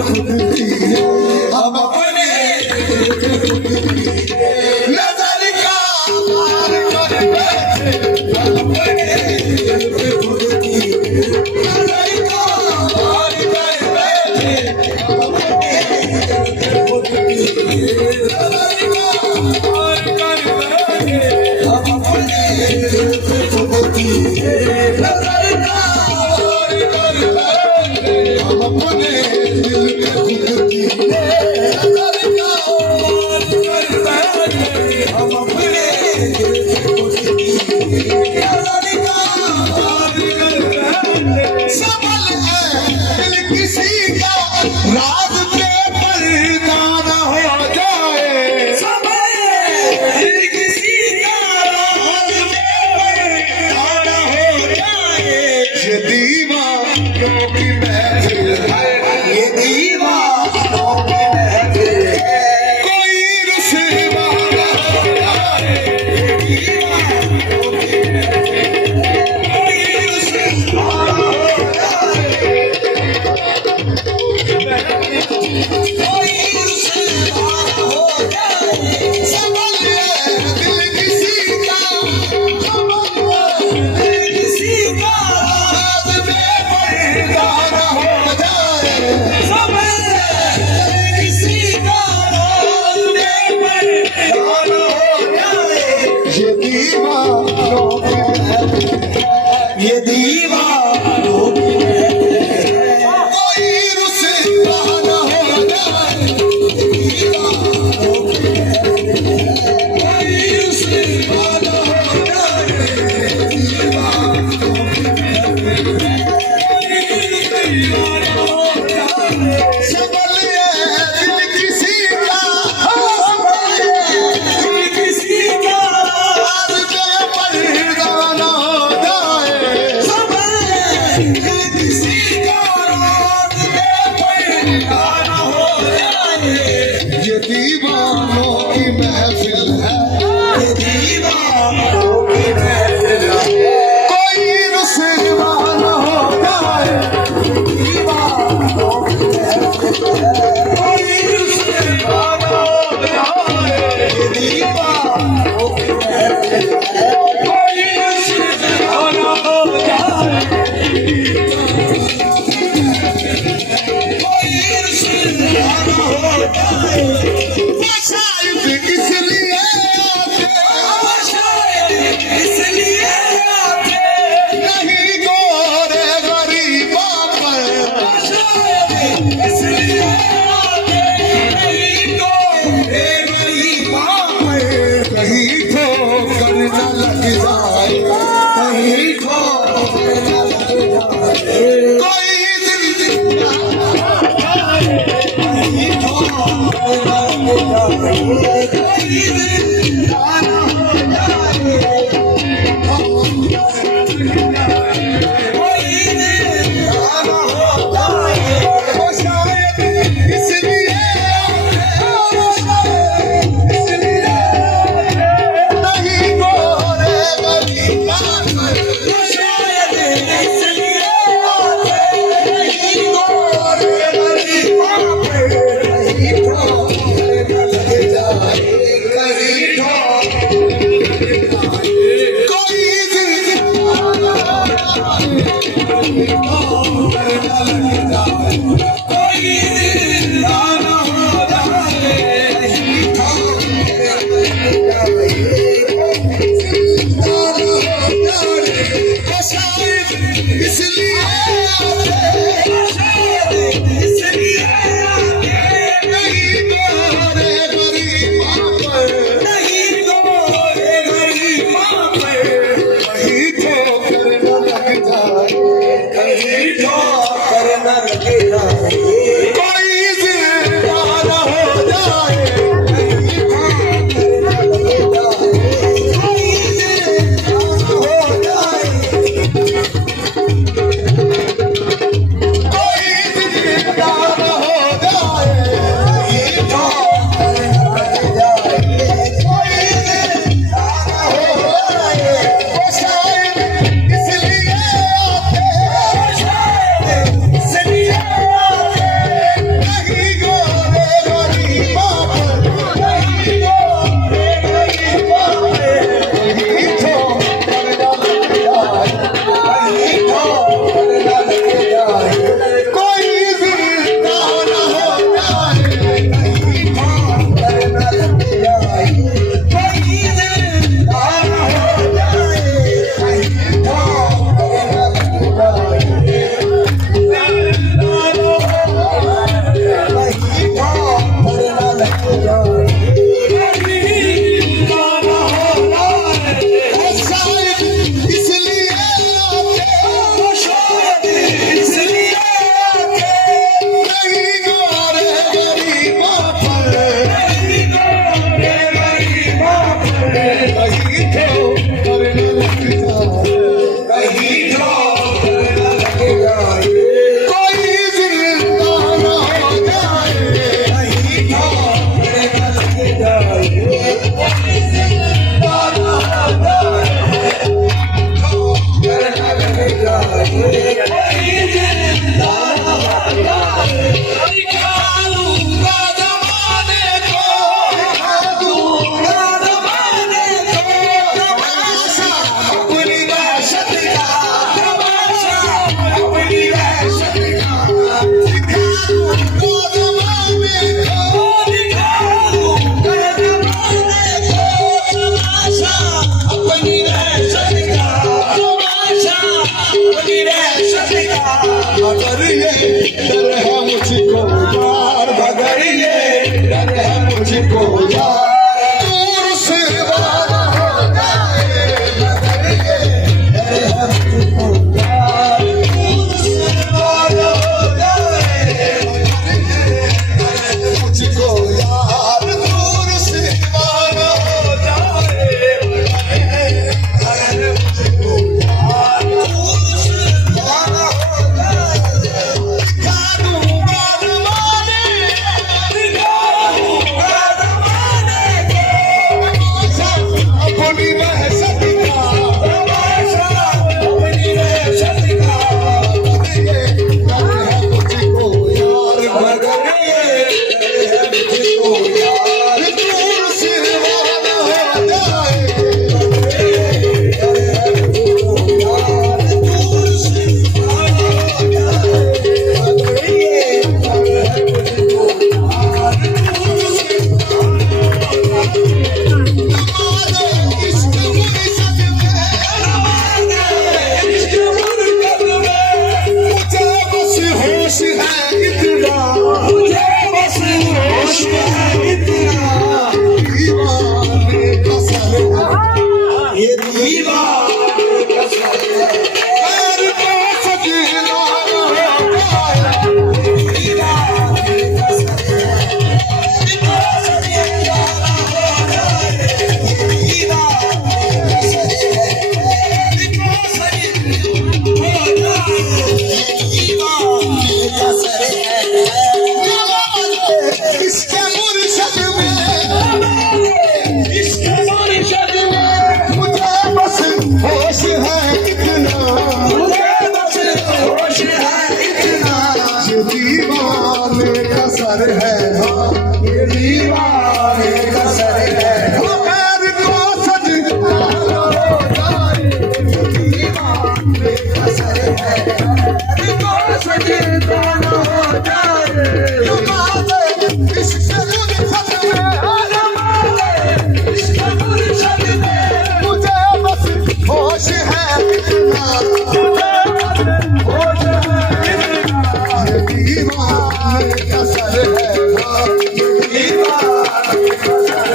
खुद की है, हम अपने नजर का पार कर बैठे, हम अपने खुद की नजर का पार कर बैठे, हम अपने खुद की नजर का पार कर बैठे, हम अपने खुद की नजर का पार कर बैठे, हम अपने दिल के खुद की नजर का पार कर बैठे, हम अपने दिल के खुद की नजर का पार कर बैठे। संभल है दिल किसी का राज पे पर्दा न हो जाए, संभल है दिल किसी का राज पे पर्दा न हो जाए। ये दीवानों की महफिल है, ये दीवानों की महफिल है, कोई रुसवा न हो जाए। ये दीवानों की महफिल है, कोई रुसवा न हो जाए, कोई रुसवा न हो जाए। संभल है दिल किसी का, संभल है दिल किसी का राज पे पर्दा न हो जाए, संभल है दिल किसी का राज पे पर्दा न हो जाए। ये दीवानों की महफिल है, ये दीवानों की महफिल है, कोई रुसवा न हो जाए। दीवानों की महफिल है, कोई रुसवा न हो जाए। दीवानों की महफिल है, कोई रुसवा न हो जाए। संभल है दिल किसी का, संभल है दिल किसी का राज पे पर्दा न हो जाए, संभल है दिल किसी का राज पे पर्दा न हो जाए। ये दीवानों की महफिल है, ये दीवानों की महफिल है, कोई रुसवा न हो जाए। दीवानों की महफिल है, कोई रुसवा न हो जाए। ये दीवानों की महफिल है, कोई रुसवा न हो जाए, कोई रुसवा न हो जाए। वो शायद इसलिए आते, वो शायद इसलिए आते, नहीं गोरे गरीबों पर, वो शायद इसलिए आते, नहीं गोरे गरीबों पर। कहीं ठोकर न लग जाए, कहीं ठोकर न लग जाए, कोई जिंदगी कहीं ठोकर न लग जाए, कोई जिंदगी न हो जाए, कोई जिंदगी न हो जाए। वो शायद इसलिए आते, वो शायद इसलिए आते, नहीं गोरे गरीबों पर। वो शायद इसलिए आते, नहीं गोरे गरीबों पर। कहीं ठोकर न लग जाए, कहीं ठोकर न लग जाए, कोई जिंदगी न हो जाए, कहीं ठोकर न लग जाए, कोई जिंदगी न हो जाए, कहीं ठोकर न लग जाए, कोई जिंदगी न हो जाए। वो शायद इसलिए आते, वो शायद इसलिए आते, नहीं गोरे गरीबों पर, नहीं गोरे गरीबों पर। कहीं ठोकर न लग जाए, कहीं ठोकर न लग जाए, कोई जिंदा न हो जाए, कहीं ठोकर न लग जाए, कोई जिंदा न हो जाए। मगर ये डर है मुझको यार, मगर ये डर है मुझको यार, दूर से वादा हो जाए, मगर ये डर है मुझको यार, दूर से वादा हो जाए, मगर ये डर है मुझको यार, दूर से वादा हो जाए, मगर ये डर है मुझको यार, दूर से वादा हो जाए, जादूगा ज़माने, जादूगा ज़माने के, अपनी वहशत का तमाशा, अपनी वहशत का, ये डर है मुझको यार, मगर ये डर है मुझको यार, दूर से वादा हो जाए, मगर ये डर है मुझको यार, दूर से वादा हो जाए, मगर ये डर है मुझको यार, दूर से नमाज़े इश्क मुर्शद में, नमाज़े इश्क मुर्शद में, मुझे बस होश है इतना, मुझे बस होश है इतना, दीवाने का सर है, ये दीवाने का सर है, पैर का सजना होता है, दीवाने का सर है, इतना सजना हो जाए, दीवाने का सर है, इतना सजना हो जाए, दीवाने का सर है, इसके मुर्शद में, इसके मुर्शद में, मुझे बस होश है इतना, मुझे बस होश है इतना, ये दीवाने का सर है, हाँ, ये दीवाने का सर है, हाँ, पैर को सजना हो जाए, ये दीवाने का सर है, पैर को सजना हो जाए, नमाज़े इश्क मुर्शद में, नमाज़े इश्क मुर्शद में, मुझे बस होश है इतना, मुझे बस होश है इतना, ये दीवाने का सर है, हाँ, ये दीवाने का सर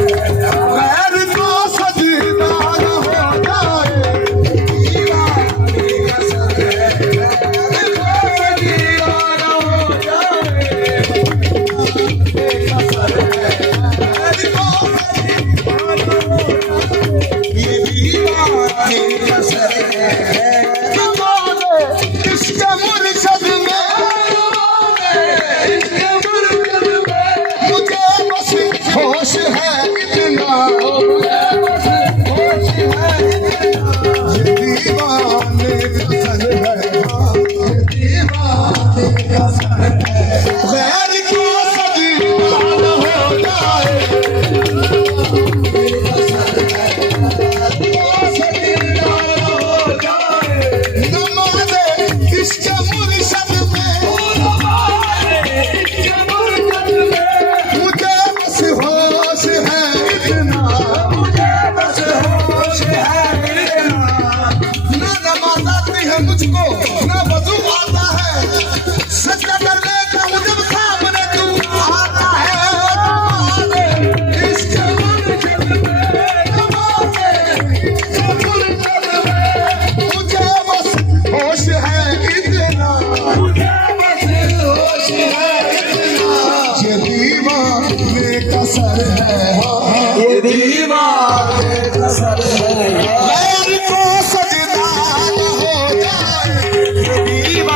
है, पैर को सजना हो जाए, दीवाने का सर है, पैर को सजना हो जाए, का सर है, पैर को सजना हो जाए, ये दीवाने का सर है, नमाज़े इश्क मुर्शद में, नमाज़े इश्क मुर्शद में, मुझे बस होश है इतना, मुझे बस होश है इतना, ये दीवाने का सर है, हाँ, ये दीवाने का सर है, गैर को सजना हो जाए, का सर है, को सजना हो जाए, नमाज़े इश्क मुर्शद में, नमाज़े इश्क मुर्शद में, मुझे बस होश है इतना, मुझे बस होश है इतना, ना नमाज़ आती है मुझको, ना वज़ू आता है, सजदा करने का मुझे सामने तू आता है, नमाज़े इश्क मुर्शद में, नमाज़े इश्क मुर्शद में, मुझे बस होश है इतना, मुझे बस होश है इतना, ये दीवाने का सर है, हाँ, ये दीवाने का सर है, पैर को सजना हो जाए, ये दीवाने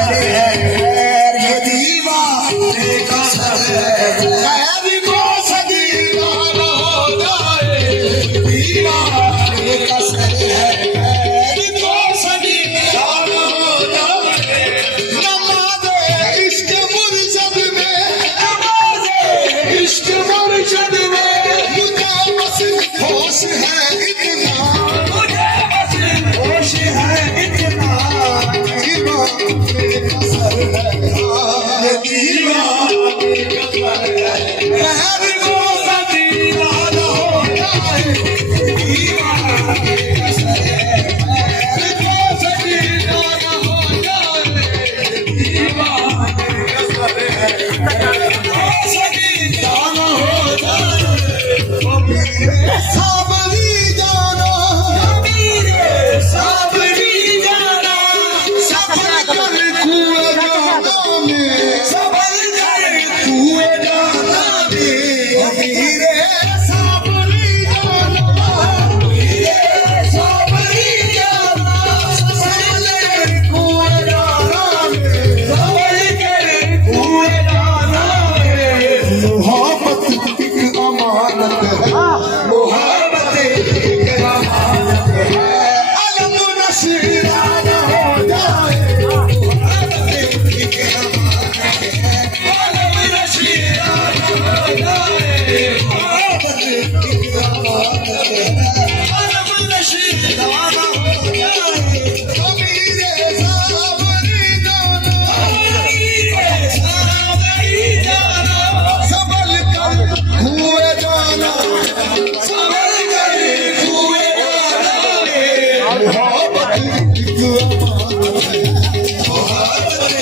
कसर है ये दीवाने का सर है खैर को सदीवाना हो जाए दीवाने का सर है खैर को सदीवाना हो जाए नमाज़े इश्क मुर्शद में नमाज़े इश्क मुर्शद में मुझे बस होश है इतना मुझे बस होश है इतना दीवाने का सर है ये दीवाने का सर है खैर को सदीवाना हो जाए दीवाने का सर है खैर को सदीवाना हो जाए दीवाने का सर है खैर को सदीवाना हो जाए साबरी जाना साबरी जाना सफर कर कुएं जाना में सफर कर कुएं जाना में मीरे साबरी जाना मीरे साबरी जाना सफर कर कुएं जाना में सफर कर कुएं जाना में मोहब्बत एक अमानत है मोहब्बत एक अमानत है अलम नशीराना हो जाए मोहब्बत एक अमानत है अलम नशीराना हो जाए मोहब्बत एक अमानत है अलम नशीराना हो जाए मीरे सावरी जाना सबल कर कुएं जाना सबल कर कुएं जाना मोहब्बत एक अमानत है मोहब्बत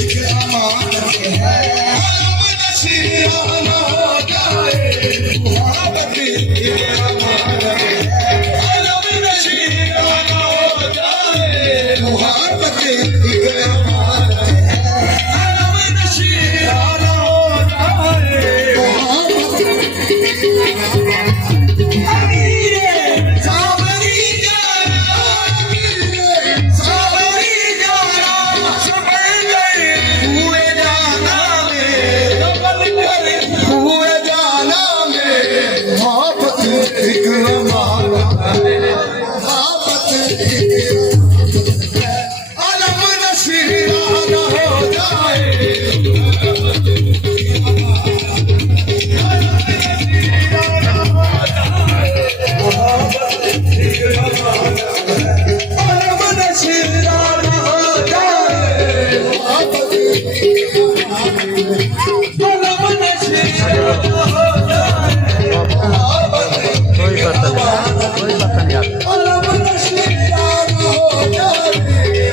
एक अमानत है अलम नशीराना हो जाए मोहब्बत एक अमानत है अलम नशीराना हो जाए मोहब्बत एक अमानत है अलम नशीराना हो जाए सावरी जाना सावरी जाना सबल कर कुएं जाना में सबल कर कुएं जाना में मोहब्बत एक अमानत है मोहब्बत एक अमानत है अलम नशीराना हो जाए अलम नशीराना हो जाए मोहब्बत एक अमानत है अलम नशीराना हो जाए मोहब्बत एक अमानत है अलम नशीराना हो जाए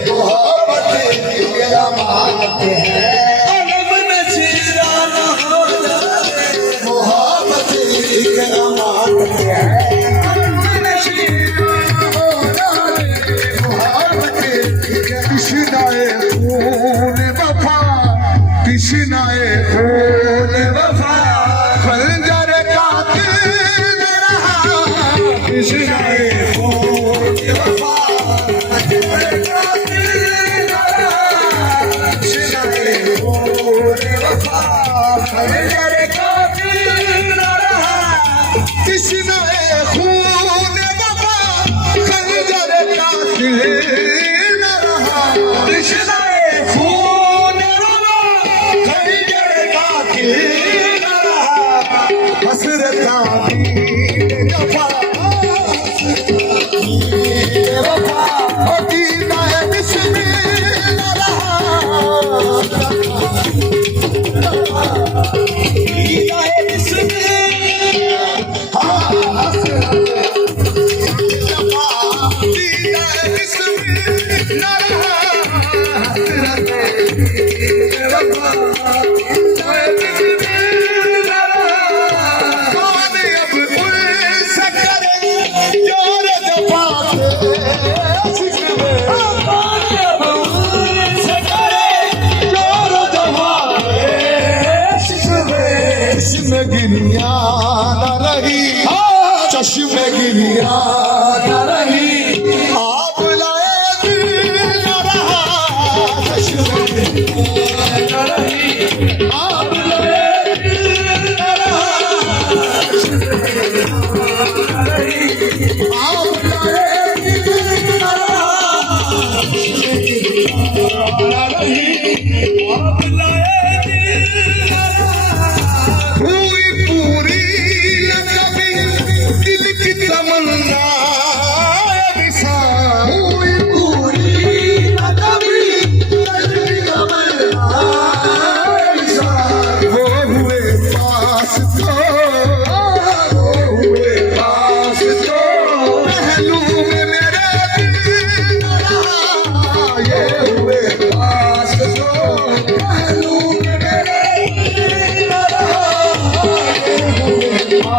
मोहब्बत एक अमानत है अलम नशीराना हो जाए मोहब्बत एक अमानत है अलम नशीराना हो जाए मोहब्बत एक कृष्णाए फूल वफा कृष्णाए फूल वफा खंजर कातिल रहा कृष्णाए फूल वफा खंजर कातिल रहा कृष्णाए फूल वफा खंजर कातिल रहा कृष्णाए खून वफा खंजर कातिल रहा कृष्णाए खून वफा खंजर कातिल रहा हसरता दीन वफा वफा होती है बिस्मिल रहा गिरिया न रही, चश्मे गिरिया न रही, आप लाए दिल न रहा, चश्मे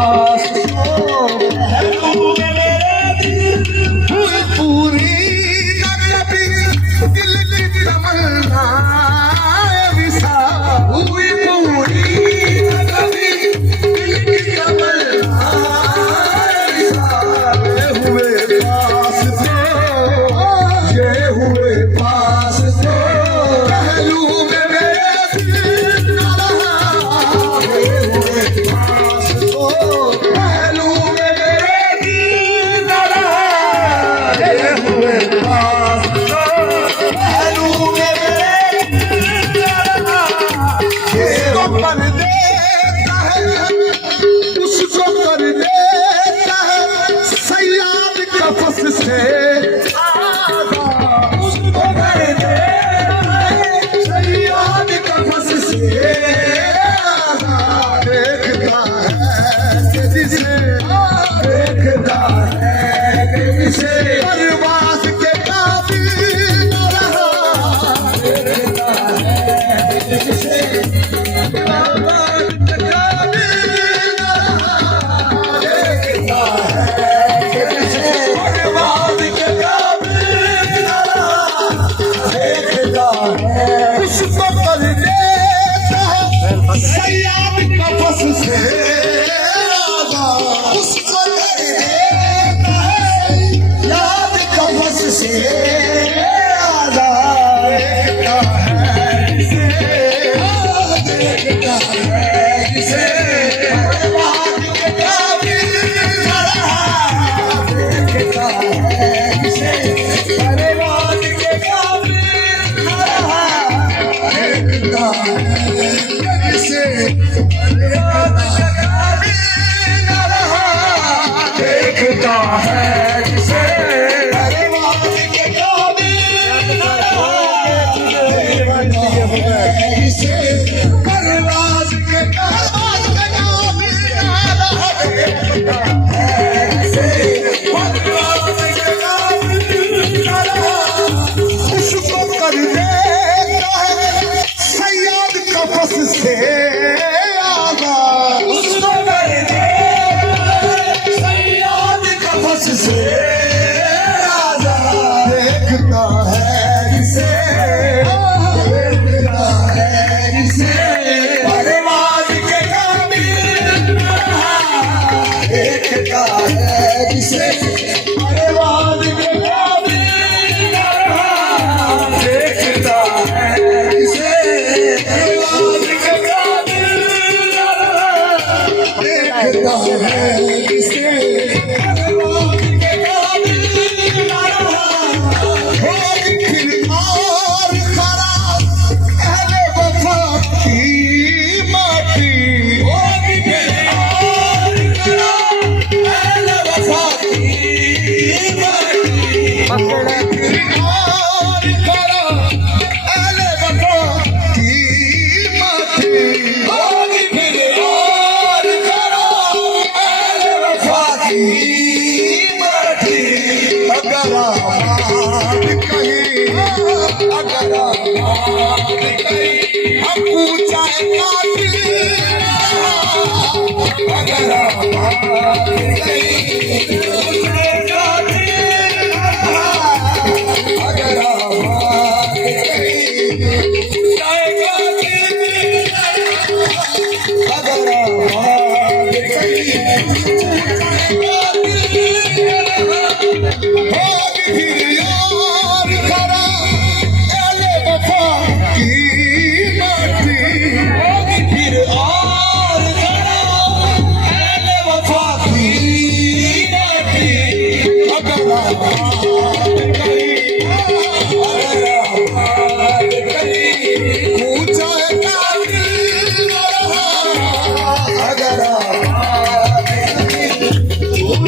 पास तो पहलू में मेरे दिल हुई पूरी न कभी दिल की तमन्ना विसार हुई पूरी न कभी दिल की तमन्ना विसार हुए पास तो ये हुए पास तो पहलू में मेरे दिल न रहा ये हुए पास तो पहलू में मेरे दिल न रहा ये हुए पास तो पहलू में मेरे दिल न रहा जिसको कर देता है उसको कर देता है सयाद कफस से आज़ाद उसको कर देता है सयाद कफस से आज़ाद देखता है कि जिसे देखता है कि जिसे बर्बाद के काबिल न रहा देखता है कि जिसे बर्बाद के काबिल न रहा देखता है कि जिसे बर्बाद के काबिल न रहा देखता है उसको कर देता है सयाद कफस से आज़ाद उसको कर देता है याद कफस से आज़ाद देखता है जिसे देखता है जिसे बर्बाद के काबिल न रहा देखता है जिसे बर्बाद के काबिल न रहा देखता है जिसे बर्बाद के काबिल न रहा देखता है जिसे बर्बाद के काबिल न रहा देखता है जिसे बर्बाद के काबिल न रहा देखता है जिसे बर्बाद के काबिल न रहा उसको कर देता है सयाद कफस से आज़ाद उसको कर देता है सयाद कफस से आज़ाद देखता है जिसे देखता है जिसे बर्बाद के काबिल न रहा देखता है जिसे बर्बाद के काबिल न रहा देखता है जिसे बर्बाद के काबिल न रहा देखता है जिसे बर्बाद के काबिल न रहा होगी फिर और खराब अहले वफा की माटी होगी फिर और खराब अहले वफा की माटी होगी फिर और खराब अहले वफा की माटी होगी फिर और खराब अहले वफा की माटी अगर आबाद कहीं अगर आबाद कहीं हम पूछा कातिल अगर आबाद कहीं पूछा कातिल अगर आबाद कहीं पूछा कातिल अगर आबाद कहीं पूछा होगी फिर यार खरा अहले वफा की माटी होगी फिर और खरा अहले वफा की माटी अगर आबाद कहीं अगर आबाद कहीं पूछा कातिल न रहा अगर आबाद कहीं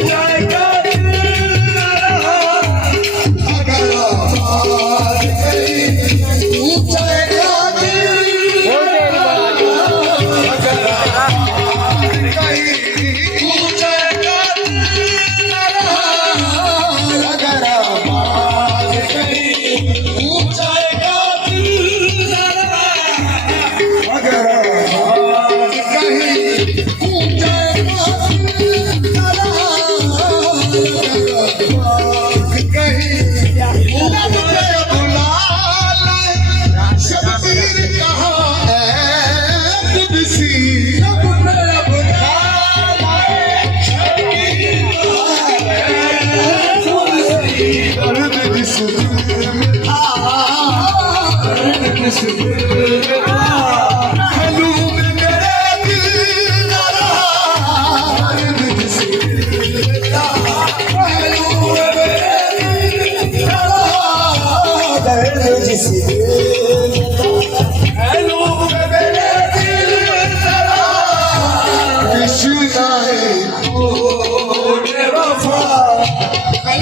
हो